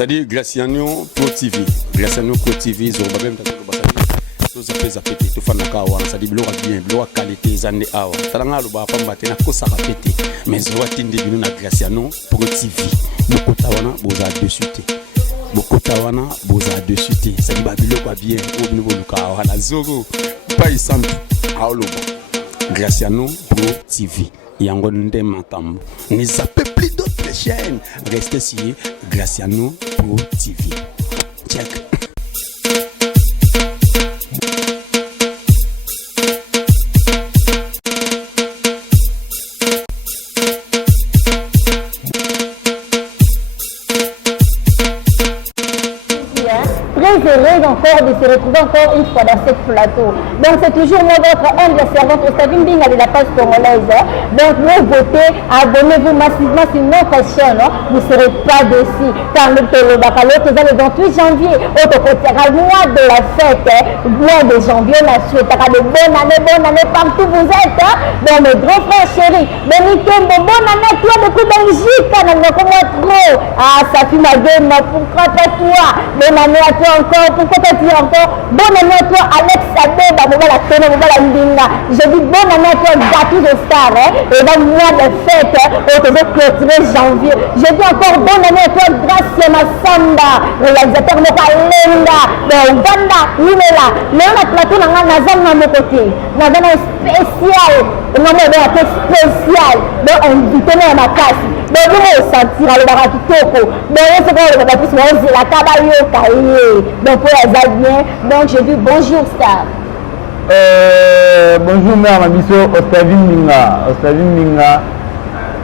C'est-à-dire Graciano Pro TV. Graciano Pro TV, zo ba même ta ko basali. To za pété to fana ka wa ça dit bloc bien, bloc qualité zande awa. Talanga lo ba pamba tena ko sa pété. Mais zo atinde bino na Graciano Pro TV. Boko tawana boza dessus té. Boko tawana boza dessus té. Ça dit ba biloko bien, o bino luka wa na zogo. Pas isambi. Aolo. Graciano Pro TV. Yango nde makambo. Ne zappez plus d'autres chaînes. Restez sur Graciano Pro TV. Check. Heureuse encore de se retrouver encore une fois dans cette plateau. Donc c'est toujours moi votre humble servante Ostavine Binga de la page congolaise. Donc vous votez, abonnez-vous massivement sur notre chaîne. Vous ne serez pas déçus. Car le le 28 janvier, au mois de la fête, mois de janvier, on a souhaité de bonne année partout vous êtes. Donc mes grands frères chéris, bonne année à toi depuis Belgique, trop. Ah, ça fait ma game, pourquoi pas toi? Bonne année à toi encore, pourquoi pas dire encore bonne année à toi Alex Abeba, je dis bonne année à toi Gatou de Star, et dans le mois de fête, au clôturer janvier. Je dis encore bonne année à toi Gracia Massamba, réalisateur de Kalenga, de Uganda, Nimela. Mais on a plateau dans un nazal dans mon côté, dans un spécial, on a un spécial, donc invité à ma casse. Donc vous sentir le baraki toko. Donc c'est quoi le plus c'est la cabayo cahier. Donc pour les bien. Donc je dis bonjour Star. Bonjour mère Mabiso Ostavine Minga.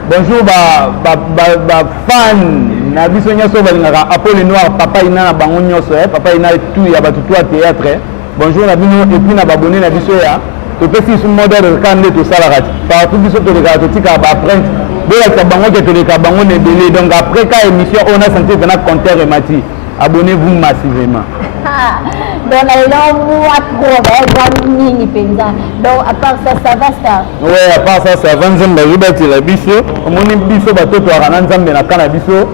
Bonjour ba fan na biso nyoso balingaka Apollo Noir papa ina na bango nyoso papa ina tout ya batu toi théâtre. Bonjour na bino et puis na babonné na biso ya. To pesi sous modèle kande to salarati. Partout biso to les to tika ba print. Donc après quand émission on a senti que notre compteur est mati. Abonnez-vous massivement. Donc à part ça va ça. Oui, à part ça va. Nzamba yobati la biso. Omoni biso bato to arana nzambe na kana biso.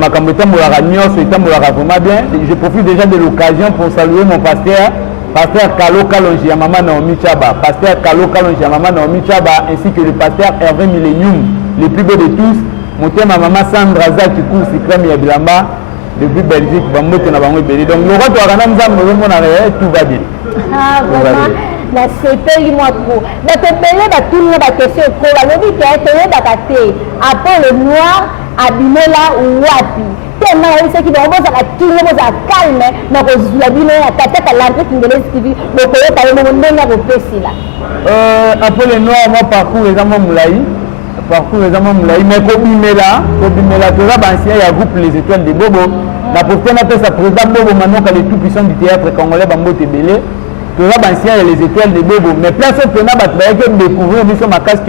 Makambo tambola nyonso etambola vraiment bien. Je profite déjà de l'occasion pour saluer mon pasteur Kalo Kalonji ya Mama Naomi Chaba, pasteur Kalo Kalonji ya Mama Naomi Chaba, ainsi que le pasteur Hervé Millennium, le plus beau de tous, mon thème à Mama Sandra Zaki Koursi Krem ya Bilamba, depuis Belgique, Bambote na Bango Beli. Donc le roi de Waranam Zam, tout va bien. Ah, vraiment, la CP, moi trop. La CP, tout le monde a question trop. La lobby qui a été d'attaquer, après le noir, abîmé là ou wapi. Tellement il sait qu'il va calme, mais la vie est à tête à l'entrée qui me laisse TV. Le pays est allé me repérer là. Après le noir, moi parcours les amants moulaï. Mais Kobimela, tu as ancien, il y a groupe Les Étoiles de Bobo. La prochaine appelle sa président Bobo, maintenant qu'elle est tout puissant du théâtre congolais, Bambo Tébélé. Tu as ancien, il y a Les Étoiles de Bobo. Mais place au Pena, tu vas découvrir une ma casse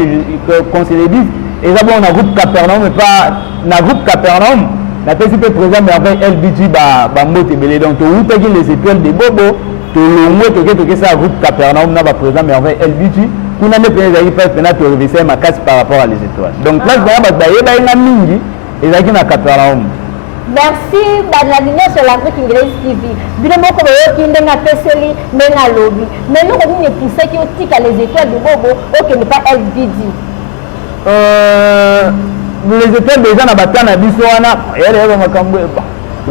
qu'on se les dise. Et d'abord, on a groupe Capernaum, mais pas na groupe Capernaum. La principale présente avec LBG Bambo Tébélé. Donc, tu as Les Étoiles de Bobo. Tu as ça groupe Capernaum, na présent mais avec LBG. Pour n'aller pas tu révisser ma casse par rapport à Les Étoiles. Donc là, je vais mingi et là, je Capernaum. Merci, Badladina sur l'Afrique Inglaise TV. Bien, moi, comme je suis dans la PCL, dans la lobby. Mais nous, on est poussé qui ont tique à Les Étoiles de Bobo, ok, n'est pas LBG. Les Étoiles déjà na battu na biso wana yale yaba makambo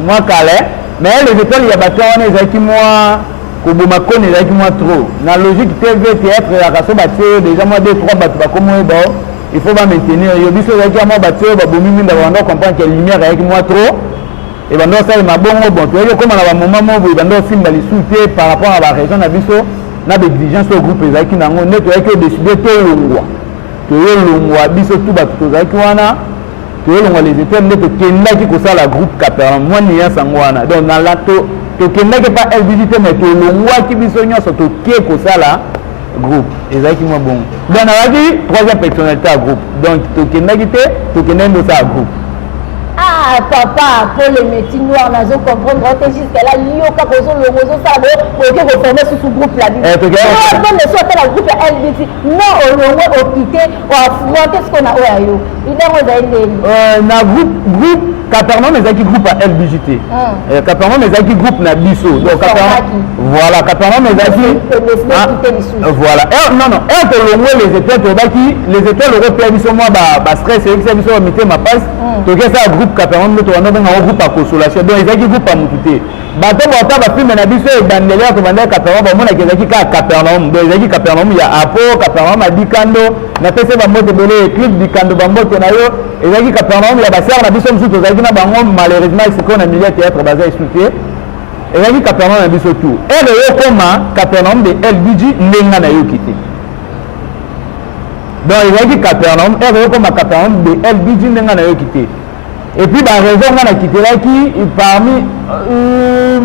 moi calé mais Les Étoiles il y a battu wana ezaki moi koboma kone ezaki moi trop na logique TV théâtre ya kaso battu déjà moi 2-3 battu ba comme ba il faut pas maintenir yo biso ezaki moi battu ba bomi minda ba ndo comprendre que lumière ezaki moi trop et ba ndo ça ma bongo bon to yo comme na ba moment mo ba ndo simba li souté par rapport à la région na biso na exigence au groupe ezaki nango neto ezaki décider to longwa longwa biso tout ba to ezaki wana Les Étoiles ne peuvent pas la groupe Capernaum. Moi, n'y a pas de donc, dans la to, tu ne pas LBJT, mais tu as qui bisogno sur tout qui est ça là groupe. Et ça qui est bon. Donc, on a dit troisième personnalité à groupe. Donc, tu n'as pas ça groupe. Ah, Ah, papa, pour les métiers noirs, nous allons comprendre jusqu'à là, il y a un groupe là. Le groupe LBT, non, on quitté, on a affronté ce qu'on a eu. Il est dans groupe Capernaum, mais qui groupe à LBJT. Capernaum, mais qui groupe na biso. Donc voilà, Capernaum, mais voilà. Non, les étoiles européennes sont moi stress et que ça mettre ma passe. Donc ça groupe Capernaum, nous on a un groupe à consolation. Donc ils ont groupe à monter. Bateau bata ba film na biso et bandelia to banda Capernaum, ba mona kezaki ka Capernaum. Donc ils ont Capernaum, il y a Apo, Capernaum a Dikando, na pese ba moto belé clip Dikando ba moto na yo. Ils ont Capernaum, il y a ba sœur na biso musu to zaki na bango malheureusement c'est qu'on a milieu théâtre basé expliqué. Et là Capernaum na biso tout. Et le comment Capernaum de LBG nenga na yo kité. Donc il a dit Capernaum, et le comment Capernaum de LBG nenga na yo kité. Et puis la raison on a quitté là qui parmi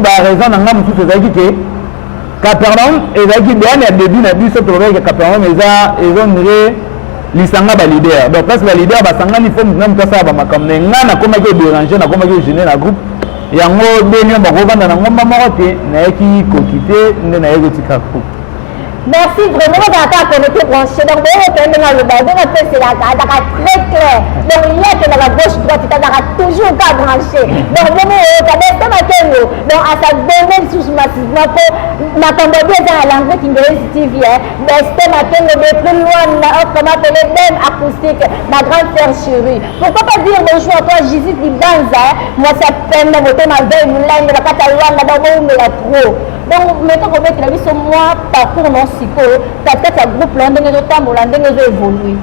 la raison on a musu to zaki que Capernaum et là qui bien à début na biso to que Capernaum ils ont lisanga ba leader. Donc parce que ba leader ba sanga ni forme même ça ba makamne ngana koma ke déranger na koma ke gêner na groupe yango benyo ba ko banda na ngoma marote na yaki ko quitter nde na yego tika ko. Merci vraiment d'avoir connecté branché. Donc, vous voyez que le bébé, c'est la très clair. Donc, il y a que dans la gauche droite, il y a toujours pas branché. Donc, vous voyez que donc, à sa domaine sous massivement, ma Cambodge dans la langue qui est TV, mais c'est ma plus loin, comment appeler même acoustique, ma grande sœur chérie. Pourquoi pas dire bonjour à toi, Jésus qui danse, moi, ça peine de voter ma veille, une langue, la catalogue, la dame, la trop. Donc, mettons qu'on met la vie sur moi, parcours non psycho, peut-être un groupe là, on évolué.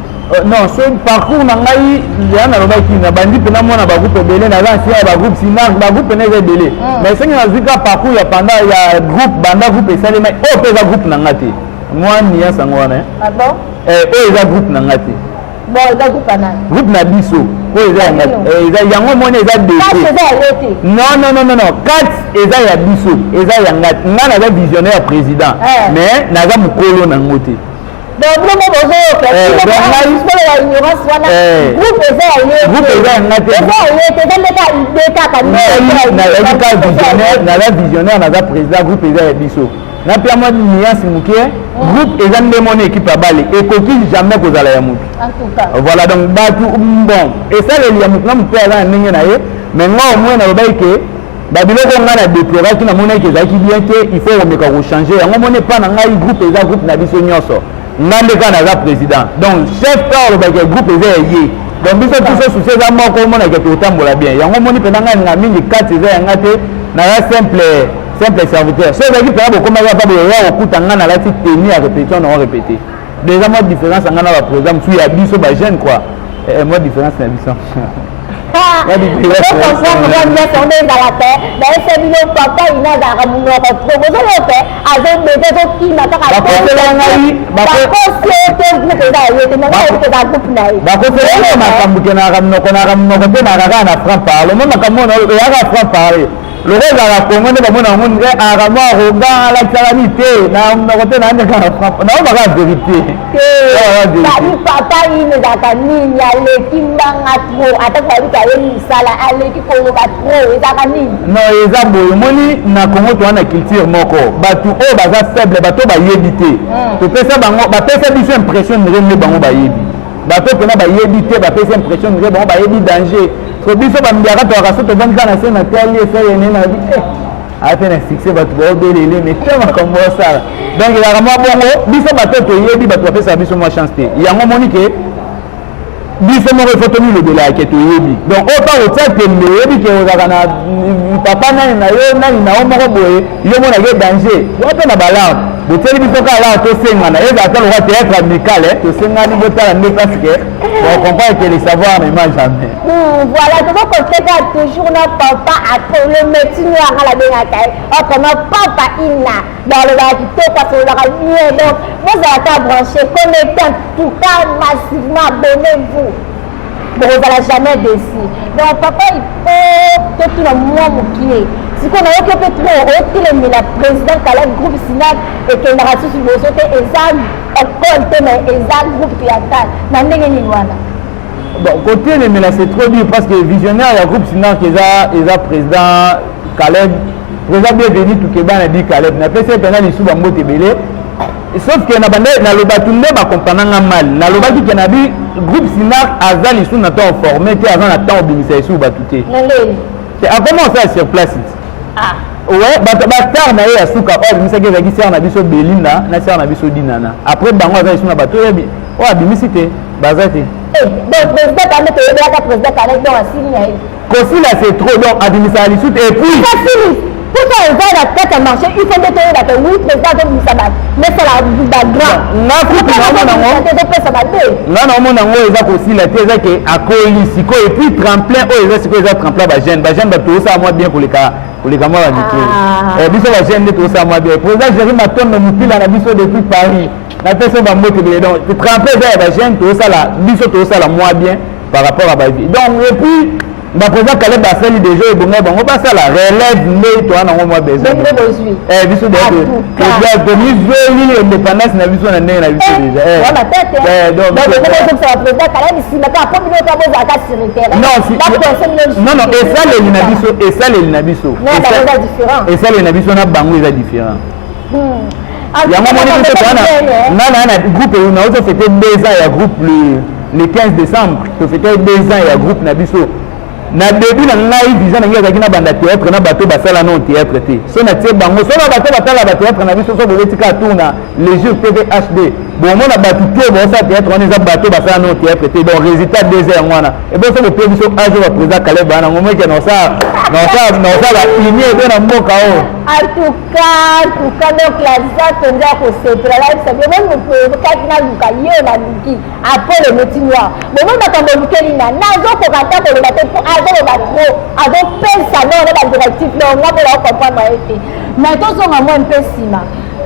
Non, ce parcours, nangai, il y a un robot qui n'a pas dit que nous avons un groupe belé, nous avons un groupe sinon, un groupe n'est pas belé. Mais c'est un parcours, il y a pendant, il y a groupe, banda groupe et ça, mais oh, il y a un groupe nangati. Moi, il y a un groupe. Ah bon? Oh, il y a un groupe nangati. Bon, il y a un groupe nangati. Groupe nabiso. Oh, il y a un groupe. Il y a un groupe, il y a un groupe. Non. 4 il y a un biso. Il y a un groupe. Il y a un visionnaire président. Mais il y a un groupe nangati. Donc, nous avons visionnaire, groupe équipe à Bali et coquille jamais que vous allez voilà donc bon et ça les liens mais moi au moins que Babiloko ngana déplorer qui na monnaie que ça qui vient que il faut remettre au changer on monnaie pas na ngai groupe na biso nyoso ngande kana za président donc chef corps ba groupe ezayé donc biso tous soucis za moko mona que totambola bien yango moni pena ngana mingi 4 za ngate na simple serviteur so ezaki pena bokoma ya pa boya okuta ngana la petite tenue à répétition on répéter déjà moi différence ngana ba programme sous ya biso ba jeune quoi et moi différence na biso le reste à la Congo ne va pas nous dire arrogant la calamité na côté na la vérité papa il ne va pas ni ya le kimbanga trop attaque ba ka sala ale ki ko ba trop ezakani non ezabo moni na Congo to na culture moko batu o baza faible bato ba yebité to pesa bango ba pesa biso impression ne bango ba yebi bato pena ba yebité ba pesa impression ne bango ba yebi danger so biso ba mbiaka to akaso to vanga na sena tali ese ne na bi a fait un succès bato ba belele mais tellement comme ça donc il a vraiment bongo biso bato to yebi bato pesa biso mo chance te yango moni ke biso mo refotoni le de la ke to yebi donc autant au tête que le yebi ke ozaka na papa na yo na o moko boye yo mona ke danger wato na balam boteli biso ka la to sengana et ça le roi théâtre amical to sengani botala ne parce que on comprend que les savoirs ne mangent jamais voilà donc on fait toujours notre papa après le métier noir à la benaka oh comment papa ina dans le vagito parce que la lumière donc vous allez brancher connecter tout cas massivement abonnez-vous bon vous allez jamais déçu donc papa il faut que tout le monde qui si on a occupé trop mais la présidente à la groupe Sinat et que la race sur le sauté et ça école mais et ça groupe qui attend na ndenge ni wana bon côté les mais c'est trop dur parce que visionnaire il y a groupe sinon qui est président Caleb président bienvenu tout Québec a dit Caleb n'a pas fait pendant les sous bambo tebele sauf que na bande na loba tunde ba comprendre mal na loba ki kenabi groupe sinar azali sous na temps formé te avant na temps obimisa sous ba touté c'est à comment ça sur place ah ouais ba star na ya suka o bimisa ke zaki star na biso Belinda na star na biso Dinana après bango azali sous na bato yebi o abimisité bazate donc président quand même te président Caleb donc asili Kosi là c'est trop donc administration et puis pourquoi on va la tête à marcher il faut détenir la tête oui président de Musabat mais c'est la background na futi na mona ngo eza kosi la tête que akoli siko et puis tremplin o eza siko eza tremplin ba jeune ba to ça moi bien pour les cas moi la dit biso ba jeune to ça moi bien président Jérémy Matombe mupila na biso depuis Paris na peso ba moto donc tremplin eza ba jeune to ça la biso to ça la moi bien par rapport à ba vie donc et puis ba président Caleb basali déjà et bongo bango basa la relève mais toi na moi besoin biso de président Denis Zoli indépendance na biso na ndenge na biso déjà donc ça président Caleb ici mais quand pour nous travaux à cas sécuritaire non et ça les na biso et ça les na biso na bango est différent ya mama ni to na groupe on a aussi fêté 2 ans ya groupe le 15 décembre to fêté 2 ans ya groupe na biso na début na ngai vision na ngai na banda théâtre na bato basala non théâtre te so na tie bango so na bato batala ba théâtre na biso so boletika tourna les jours TV HD bon mona bato to bo sa théâtre on eza bato basala non théâtre te donc résultat 2 heures wana et bon so le pe biso ajo ba président Caleb bana ngomwe ke no sa la ini e na mboka o en tout cas donc la ça tendra ko se travailler ça bien on peut kakina luka yo na luki après le métier noir bon on attend le week-end na zo ko kata ko le bato donc pesa non na directif non on va comprendre été mais tous on a moins un peu sima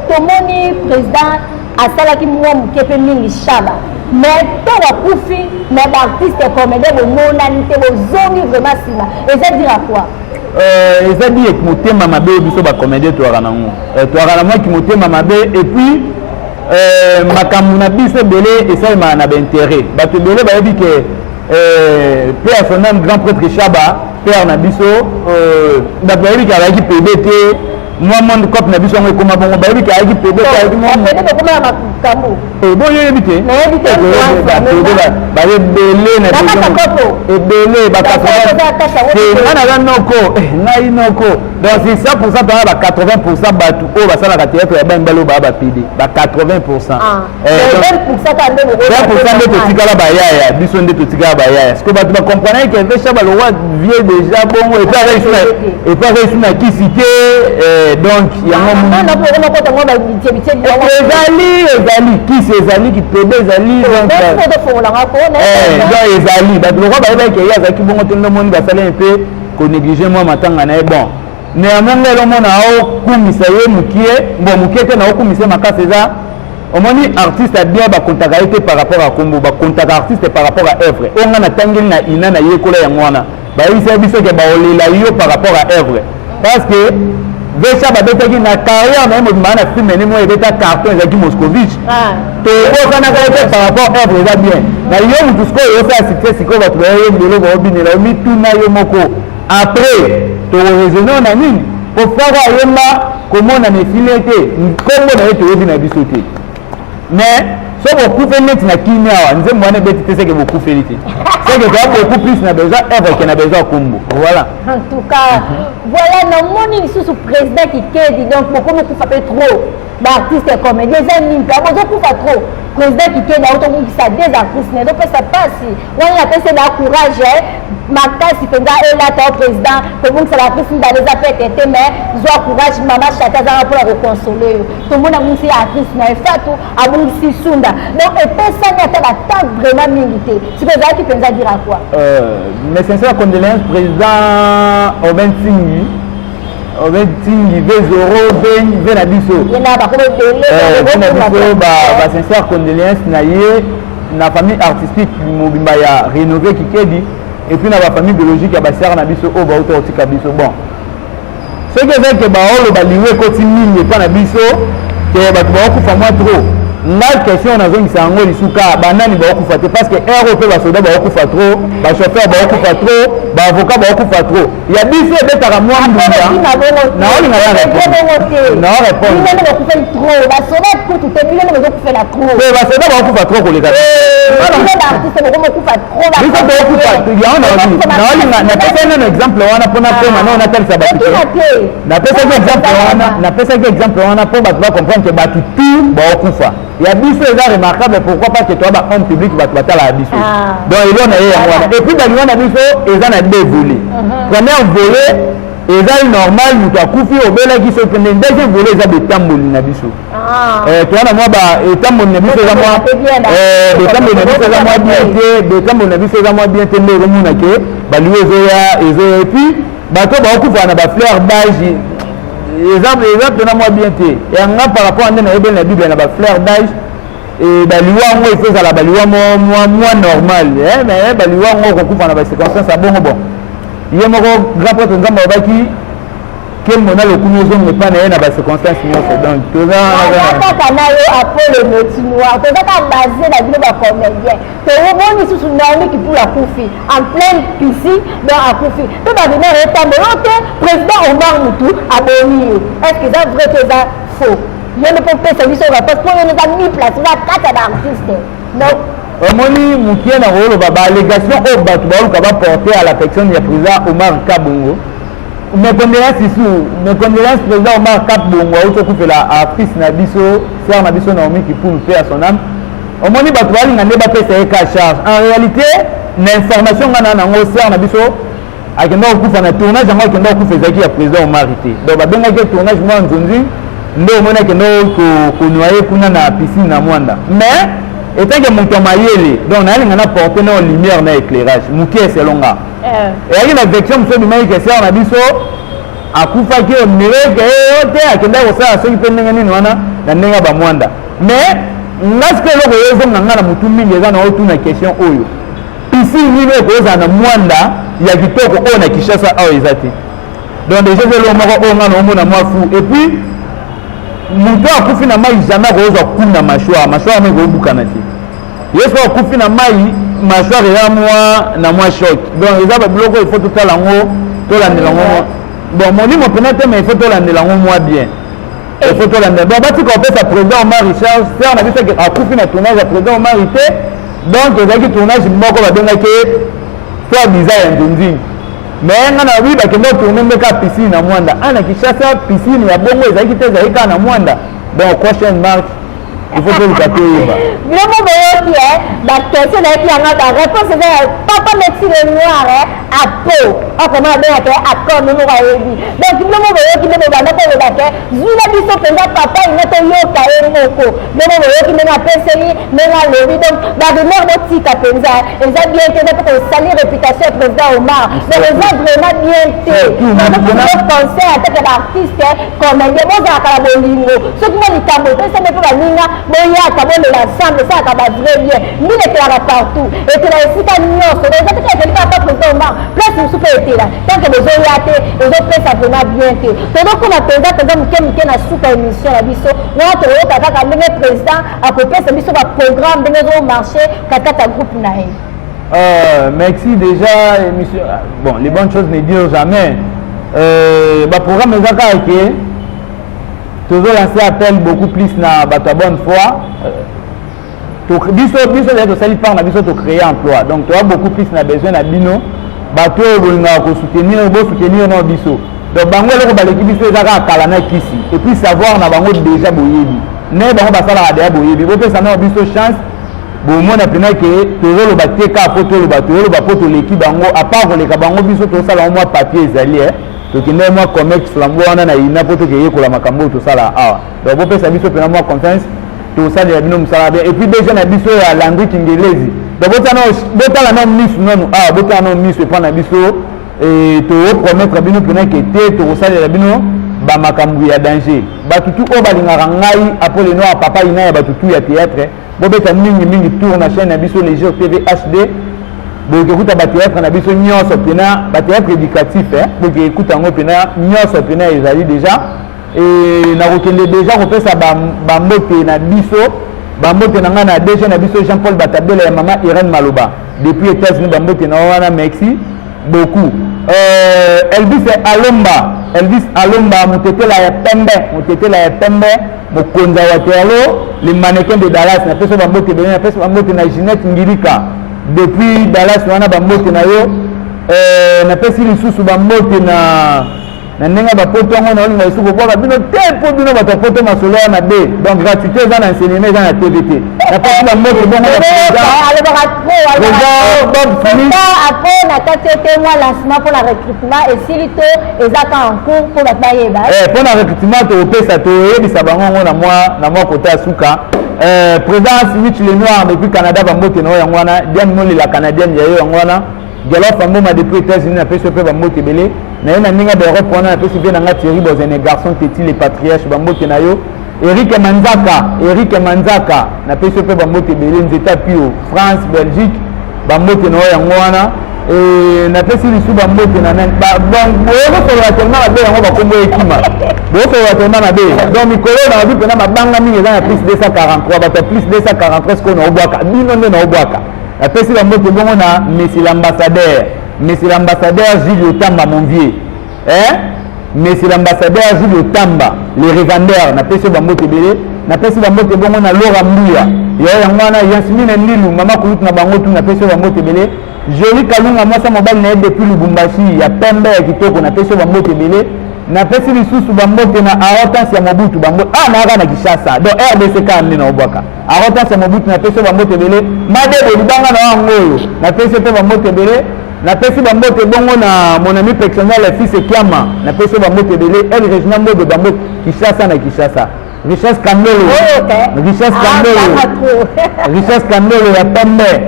tomoni président asalaki mwa mukepe mingi shaba mais to wa kufi na artiste comédien bo monani te bo zongi vraiment sima et ça dire à quoi eza dit que motema mabe biso ba comédien to ara nango to ara moi qui motema mabe et puis makambo na biso belé et ça ma na intérêt bato belé ba yebi que père son nom grand prêtre Chaba père na biso bato ba yebi ka ba ki PBT moi monde cop na biso ngo koma bongo ba yebi ka ki PBT ka ki mo makambo bon yo yebi mais yebi te ba belé na biso et belé ba 80 c'est na noko ngai noko donc c'est 100% ba 80% batu o ba sala ka théâtre ya ba mbalo ba PD ba 80% 20% ka ndelo 20% de tikala ba yaya biso nde tikala ba yaya parce que batu ba comprendre que ve Chaba le roi vieux déjà bon et pas réussi na qui cité donc il y a non pour moi quand on va bitché ezali qui c'est ezali qui peut ezali donc ezali ba le roi ba yaya que ya ki bongo tendo moni ba sala un peu ko négliger moi matanga na bon néanmoins le mona o kumisa ye mukie bon mukie te na o kumisa makasa eza omoni artiste a bien ba contacter par rapport à kombo ba contacter artiste par rapport à œuvre on a tangeli na ina na yekola ya mwana ba isa biso ke ba olela yo par rapport à œuvre parce que Vecha ba betaki na carrière même mana film ni mo ebeta carton ezaki Moscovitch to o kana ka par rapport à œuvre eza bien na yo mutu sko yo sa succès siko ba tuwe ndelo ba obinela mi tuna yo moko après to raisonner na nini pour faire yemba comment na mefile te kombo na yeto obi na biso te mais so beaucoup fait net na kinya wa nze mwana beti te seke beaucoup fait net c'est que tu as beaucoup plus na besoin œuvre que na besoin kombo voilà en tout cas voilà na moni sous président qui dit donc beaucoup me fait trop d'artistes et comédiens ni pas moi je pas trop président qui na auto qui ça des artistes mais donc ça passe on a passé la courage makasi penza ela ta président pour que ça la prise dans les affaires était mais joie courage maman chata za pour la consoler tout le monde a musi artiste na fatu abungi sunda donc et personne n'a la tante vraiment milité c'est que ça qui penza dire à quoi mes sincères condoléances président Obentingi Vezoro Ben na biso ina ba ko belé ba sincères condoléances na ye na famille artistique mobimba ya rénové Kikedi et puis na ba famille biologique ya ba sœur na biso o ba auto tika biso bon ce que fait que ba olo ba liwe koti mingi pa na biso que ba ko fa moi trop La question on a vu que les souka banani bakufa parce que ROP va soda bakufa trop, ba chauffeur bakufa trop, ba avocat bakufa trop. Il y a biso betara moi ndunda. Na oli ngala répondre. Na répondre. Ni na bakufa trop, ba soda ko tout te ni na bakufa la trop. Ba soda bakufa trop ko les gars. Ni na artiste bakufa trop. Biso bakufa, il y a on a dit. Na oli na pesa un exemple wana pona pema na on a tel sabati. Na pesa que exemple wana pour ba comprendre que ba tout bakufa. Il y a biso est remarquable pourquoi parce que toi bah homme public va te la biso donc il en a et puis dans le biso ils en a deux volets premier volet est normal nous ta koufi au bela qui se prend deuxième volet ils a des tamboli na biso toi na moi bah et tamboli na biso za moi des tamboli na biso za moi bien des tamboli na biso za moi bien te ndeko muna ke ba liwezo ya et puis ba to ba kufa na ba fleur d'âge exemple na moi bien te et en par rapport à la Bible na ba fleur d'âge et baliwa ngo il faut ça la baliwa moi normal mais baliwa ngo ko kufa na ba circonstance bon il mo grand prêtre nzamba baki quel mona le kunozo ne pas na ba circonstance donc tout ça na yo apole no tinoa to ka basé la Bible ba comédien to wo boni susu na ni ki pour la kufi en pleine piscine dans a kufi to ba venir retambe ote président Omar Moutou aboni est-ce que ça vrai que ça faux je ne peux pas service au rapport pour nous a mis place la carte d'artiste non Omoni mukie na rolo baba allégation au batu ba ka porter à la personne du président Omar Kabongo mes condoléances président Omar Kabongo auto ku la artiste na biso sœur na biso Naomi qui pour nous faire son âme omoni batu bali na neba pesa ka charge en réalité l'information ngana na ngo sœur na biso akenda ku fa na tournage ngo akenda ku feza ki ya président Omar Ité donc ba benga ke tournage moi nzunzi ndo mona kenda ko noyer kuna na piscine na mwanda mais et tant que mon mayele donc on a une portée na lumière na éclairage mukie selon nga et il y a une vection monsieur du maïs que c'est on a biso akufa ki on mire que ote akenda ko sa so ki ndenga nini wana na ndenga ba mwanda mais ngaske loko yezo nganga na mutu mingi eza na otu na question oyo piscine nini ko za na mwanda ya kitoko o na Kishasa au ezati donc déjà le moko o ngana o mona mwafu et puis mutu akufi na mai jamais ko za kuna mashwa me ko bukana ti yeso akufi na mai mashwa ya moi na moi choc donc eza ba bloko il faut tout la ngo to la ndelango bon mon limo penate mais il faut to la ndelango moi bien il faut to la ndelango bon bati ko pesa président Omar Richard c'est on a vu que akufi na tournage à président Omar Ité donc ezaki tournage moko ba benga ke soit bizarre ya ndinzi mais ngana oui ba kendo tourner meka piscine na mwanda ana Kishasa piscine ya bongo ezaki te zaika na mwanda donc question mark il faut que vous captez ba vraiment boyoki la question na qui anga la réponse est papa médecine noir à peau on comment bien que accord nous va yebi donc vraiment boyoki ne ba na ko ba ke zula biso penga papa ina to yoka moko vraiment boyoki ne na penseli ne na lebi donc ba de mer moti ka penza eza bien que pour salir réputation président Omar mais les gens vraiment bien té donc penser à tel artiste comme il y a moza ka bolingo ce qui m'a dit tambo ça ne peut pas ninga boya ka bonne l'ensemble ça ka ba vrai bien ni les clara partout et que la sika nyonso les autres qui sont pas président Omar place nous super été là tant que les oyate les autres presse vraiment bien té donc on a penza mke na super émission la biso wa to yo kaka ka ndenge président a ko pesa biso ba programme ndenge zo marché kaka ta groupe na merci déjà émission bon les bonnes choses ne durent jamais ba programme ezaka ke toujours lancer appel beaucoup plus na bato bonne foi biso de sali par na biso to créer emploi donc tu as beaucoup plus na besoin na bino bato bolinga ko soutenir no biso donc bango loko baleki biso ezaka kala na kisi et puis savoir na bango déjà boyebi ne bango basala ya boyebi bopesa na biso chance bomona pena ke toujours le bateka photo le bato le bapoto leki bango à part le bango biso to sala moi papier ezali to kinde moi connect flambo wana na ina poto ke yekola makambo to sala awa donc bopesa biso pena moi confiance to sala ya bino musala bien et puis déjà na biso ya Landry Kingelezi donc botala na miss non ah botala na miss pa na biso et to promettre bino pena ke te to sala ya bino ba makambo ya danger batutu o balingaka ngai apole no papa ina ya batutu ya théâtre bobeta mingi tour na chaîne na biso les jours TV HD boke kuta ba théâtre na biso nyonso pena ba théâtre éducatif boke kuta ngo pena nyonso pena ezali déjà et na kokende déjà ko pesa ba mbote na biso bambote na nga na DG na biso Jean-Paul Batabela ya mama Irène Maloba depuis États-Unis bambote na wana merci beaucoup Elvis Alomba mutetela ya pembe mokonza Waterloo les mannequins de Dallas na peso bambote bene na peso bambote na Ginette Ngirika depuis Dallas wana bambote na yo na pesi lisusu bambote na nenga bapoto ngo na olinga isuko kwa bino tempo bino batapoto masolo na B donc gratuité za na enseignement za na TVT na pesi bambote bongo après na kati moi lancement pour la recrutement et silito ezaka en cours pour batailler ba pour la recrutement to pesa to yebisa bango ngo na moi côté asuka présence Mitch le noir depuis Canada bambote na yango wana diam no la canadienne ya yo yango wana Galo Famboma depuis États-Unis na peso pe bambote belé na yena ninga de Europe wana na peso pe na Thierry Bozene garçon petit les patriarches bambote na yo Eric Manzaka na peso pe bambote belé nzeta pio France Belgique bambote na yango wana na pesi lisu bambote na nan bon so la tellement la be yango ba kombo ekima bo so la tellement na be donc mikolo na bi pena mabanga mingi za na plus 243 ba plus 243 ce qu'on a obwaka bino na obwaka la pesi bambote bongo na monsieur l'ambassadeur Gilles Otamba mon vieux monsieur l'ambassadeur Gilles Otamba le revendeur na pesi bambote belé na pesi bambote bongo na Laura Mbuya yo yangwana Yasmine Ndilu mama kulut na bango tu na pesi bambote belé Joli Kalunga mwasa mobile na depuis Lubumbashi ya pembe ya kitoko na pesi bambote belé na pesi lisusu bambote na Arotance ya Mobutu bambote na aka na Kishasa donc RDC ka na obwaka Arotance ya Mobutu na pesi bambote belé madebe libanga na wangoyo na pesi pe bambote belé na pesi bambote bongo na mon ami personnel fils Kiama na pesi bambote belé El Regina Mode bambote Kishasa Richesse Kandelo ya pembe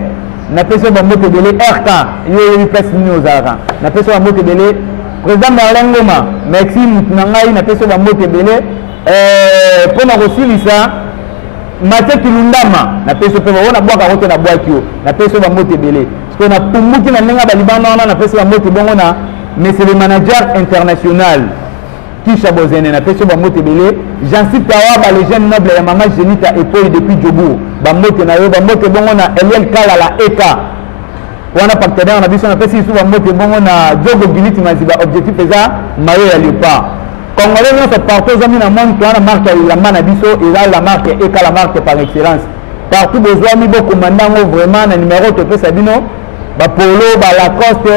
na pesi bambote belé RK yo pesi ni ozara na pesi bambote belé président Marlène Ngoma merci mutunangai na pesi bambote belé pona kosilisa Mathieu Kilundama na pesi pe bona bwaka kote na bwakio na pesi bambote belé parce que na pumuki na nenga balibana na pesi bambote bongo na monsieur le manager international Kisha Bozene na pesi bambote belé Jean-Sid Tawaba le jeune noble ya mama Jenita Epoi depuis Djobour bambote na yo bambote bongo na Eliel Kala la Eka wana partenaire na biso na pesi su bambote bongo na Jogo Giliti Maziba objectif eza mayo ya Léopard Congolais non se partout zami na monde to na marque la mana biso eza la marque Eka la marque par excellence partout besoin mi bo commandant vraiment na numéro to pesa bino ba polo ba Lacoste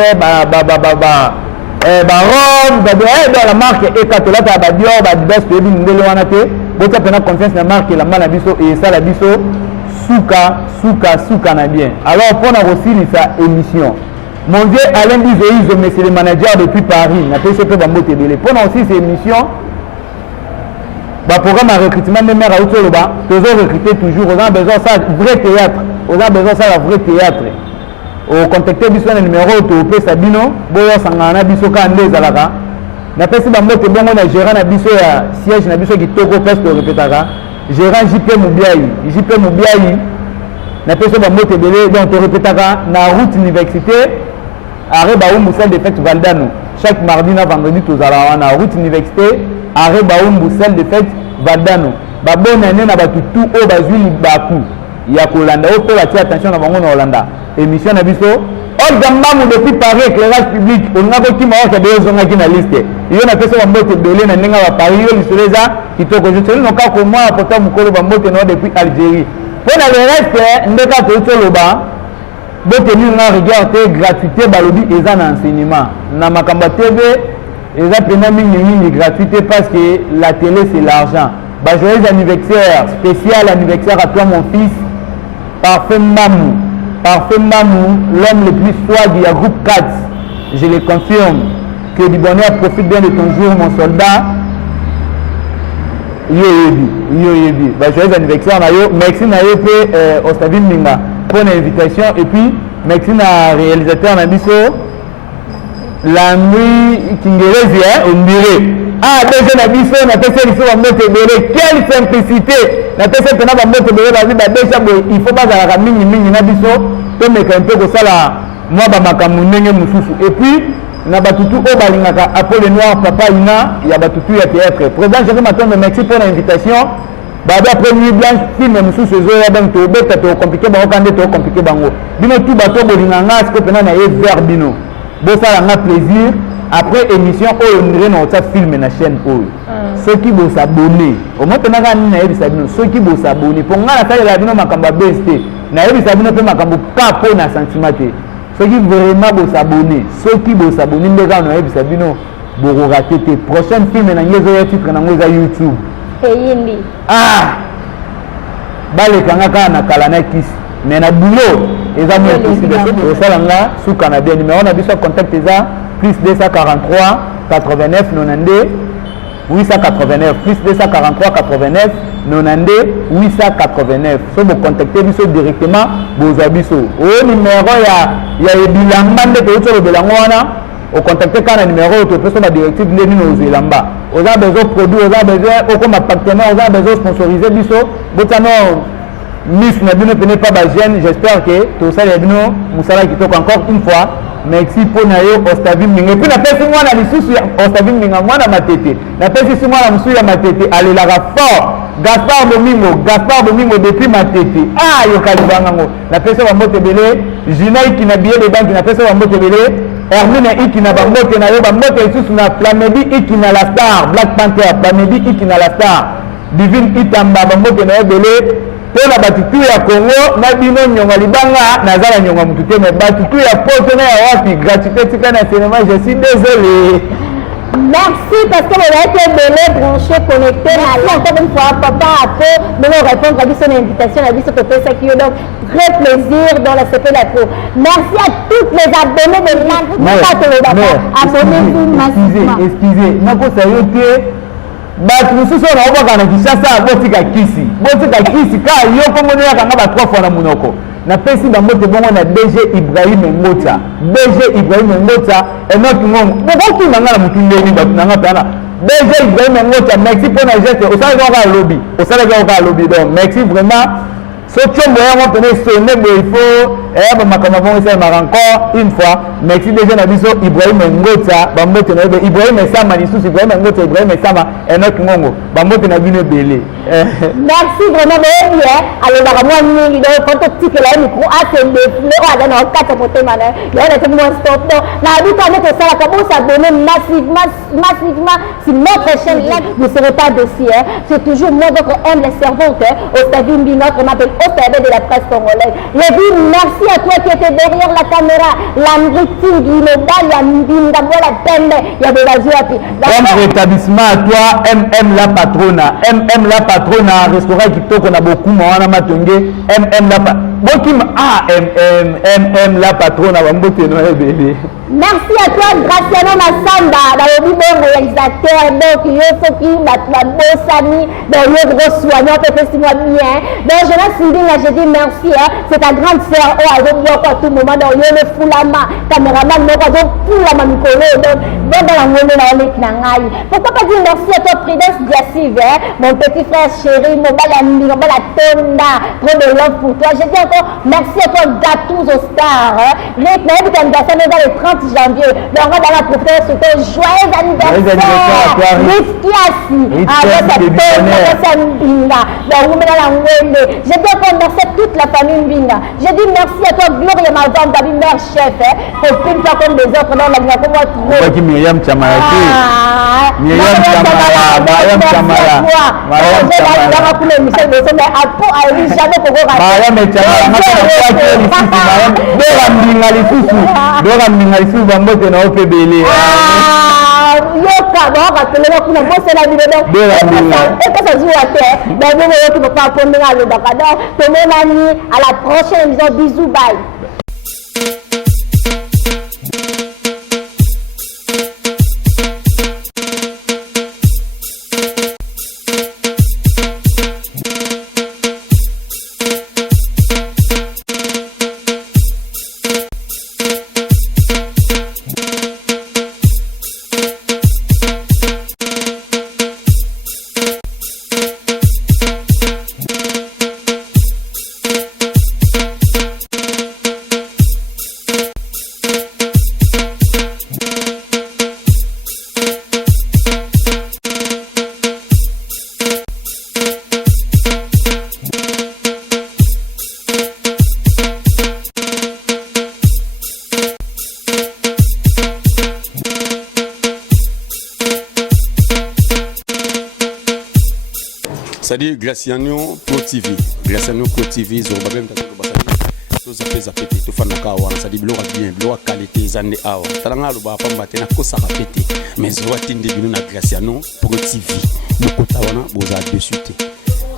Rome dans la marque Ekatolata ba Dior ba Adidas to ebi ndele wana te bota pena confiance na marque la mana biso et ça la biso souka na bien alors pour na kosilisa émission mon vieux Alain Bizoïzo monsieur le manager depuis Paris na pesi pe bambote belé pour na aussi cette émission ba programme de recrutement de maire à Utoloba toujours recruter toujours on a besoin ça vrai théâtre on a besoin ça la vrai théâtre au contacter biso na numéro to pesa bino boyo sangana biso ka ndeza laka na pesi bambote bongo na gérant na biso ya siège na biso kitoko presque répétaka gérant JP Moubiayi na pesi bambote belé donc to répétaka na route université arrêt Baoumou salle de fête Valdano chaque mardi na vendredi tozala na route université arrêt Baoumou salle de fête Valdano ba bona na batutu o bazuli baku ya kolanda o pe batia attention na bango na Hollanda émission na biso Ozambamu depuis Paris éclairage public on a beaucoup de gens qui ont été na liste iyo na pesa bambote belé na ninga ba Paris yo lisoleza kitoko je tele no ka ko moi apota mukolo bambote no depuis Algérie pour le reste ndeka to toloba bote ni na regarder gratuité balobi eza na enseignement na makamba TV eza pena mingi gratuité parce que la télé c'est l'argent ba joyeux anniversaire spécial anniversaire à toi mon fils Parfait Mamou, l'homme le plus swag du groupe 4. Je le confirme. Que du bonheur profite bien de ton jour, mon soldat. Yoyebi. Joyeux anniversaire, merci Nayo pe Ostavin Minga pour l'invitation. Et puis, merci na réalisateur Nabiso. La nuit Kingerezi, on dirait. Ah, déjà Nabiso, na pese liso wa mote bere. Quelle simplicité! Na pese pena ba mote bere la vie ba déjà il faut pas la mingi Nabiso. To meka mpe ko sala moi ba makamu ndenge mususu. Et puis na batutu o balingaka Apollo Noir papa ina ya batutu ya théâtre. Président Jérémy Matombe, merci pour l'invitation. babe après nuit blanche film mosusu ezoya donc tobeta tocomplike bango kande tocomplike bango bino tu bato bolinga nga siko mpena na ye vers bino bosala nga plaisir après émission oyo ndire na otia film na chaîne oyo soki bosabone omoi mpena kaka nini nayebisa bino soki bosabone mpo nga nasalela bino makambo ya base te nayebisa bino mpe makambo ka mpo na sentiment te soki vraiment bosabone soki bosabone nde kaka nayebisa bino bokorate te prochaine film nange ezoya titre nango eza YouTube eyindi balekanga kaka na kala na kisi mais na boulot eza moins possible osala nga suka na bien numéro na biso contact eza plus 243 89 92 889 plus 243 89 92 889 so bocontacte biso directement bozwa biso oyo numéro ya ebilamba nde toyuti olobelanga wana ocontacte kaka na numéro oyo topesa badirective nde nini ozwelamba oza besoin produit oza besoin okoma partenaire oza besoin sponsoriser biso botano miss na bino pene pa bagene j'espère que tosalela bino mosala kitoko encore une fois merci mpona yo Ostavie Mbinga epuis napesi mwana lisusu ya Ostavie Mbinga mwana matete napesi si mwana mosusu ya matete alelaka fort Gaspard Bomingo depuis matete yokalibanga napesi bambote ebele Jina iki na billet de banque napesi bambote ebele Hermine iki na bambote na yo bambote lisusu na Flamedi iki na la star Black Panther Flamedi iki na la star Divine Itamba bambote na yo ebele pona batutu ya Congo na bino nyonga libanga nazala nyonga mutute me batutu ya poto na ya wapi gratuité tika na cinéma je suis désolé. Merci parce que vous avez été belé, branché, connecté. Merci encore une fois, papa, à peu, de nous répondre à son invitation, à ce que ça qui est donc très plaisir dans la CP la peau. Merci à toutes les abonnés de l'Inde. Abonnez-vous massivement. Excusez, nako sayote. Batu mususu na obaka na Kinshasa botika kisi ka yo komone ya kanga ba 3 fois na munoko na pesi bambote bongo na DG Ibrahim Ngota enoti ngongo bokoki manga na mutundeni batu nanga pana DG Ibrahim Ngota merci pour na geste osala ga lobby donc merci vraiment so chombo yango pene sonne bo il faut makambo bongo ça m'a encore une fois merci déjà na biso Ibrahim Ngota bambote na Ibrahim Sama lisusu Ibrahim Ngota Ibrahim Sama enok ngongo bambote na bino belé merci vraiment bien alors ba moi mingi do photo tique la micro atende fleur ala na kata pote mana yo na te moi stop na bika ne ko sala ka bo s'abonner massivement sur notre chaîne là vous serez pas dessus c'est toujours moi votre humble servante Ostavie Mbinga qu'on appelle Ostavie de la presse congolaise. Je dis merci à toi qui étais derrière la caméra, la meeting, l'inodal, la Mbinga, la tende, il y a de la joie. Comme rétablissement à toi, MM la patrona, restaurant qui toque, on a beaucoup, Moana Matongé, MM la patrona, MM la patrona, on va monter nos bébés. Merci à toi, Graciano Massamba, dans le bon réalisateur, donc il faut qu'il m'a beau Samy, dans le gros soignant, fais-moi bien. Donc je l'ai suivi, j'ai dit merci, c'est ta grande sœur, elle veut voir à tout moment, dans le foulama, caméraman, donc pour la mamicolo, donc dans la moulée, dans le knangaï. Pourquoi pas dire merci à toi, Prudence Diassive, mon petit frère chéri, mon bal ami, mon bal tonda, trop de love pour toi. Je dis encore merci à toi, Gatous au star, les knabs, dans le 30 janvier. Donc, on va dans la professeur souhaiter joyeux anniversaire. Ritkiasi. Avec sa tête, avec sa Mbinga. Donc, vous mettez la Mwende. Je dis encore merci à toute la famille Mbinga. Je dis merci à toi, Gloria Malvan, David, mère chef. Copine, pas comme des autres. Non, la Mbinga, comme moi, trop. Pourquoi Myriam Chamara? Myriam Chamara. Myriam Chamara. bambote na opebele yoka bakatelela kuna bosela bino ekasa zuwa te babino yoki papa pondenga alobaka donc tomonani à la prochaine émission. Bisous, bye. c'est-à-dire Graciano Pro TV. Graciano Pro TV, Zoba même t'as tout basali. Tout ça fait pété, tout fan nakawa, c'est-à-dire bloc bien, bloc qualité zande awa. Talanga loba pamba tena kosa pété. Mais Zoba tinde bino na Graciano Pro TV. Beaucoup tawana boza dessus té.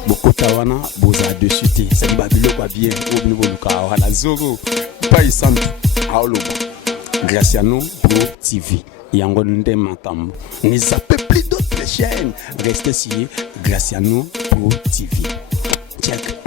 Beaucoup tawana boza dessus té. C'est-à-dire babilo kwa bien, au niveau lukawa la zoro. Pas isantu. Aoloba. Graciano Pro TV. Yango nde makambo. Ne zappez plus d'autres chaînes. Restez sur Graciano Pro TV. Check.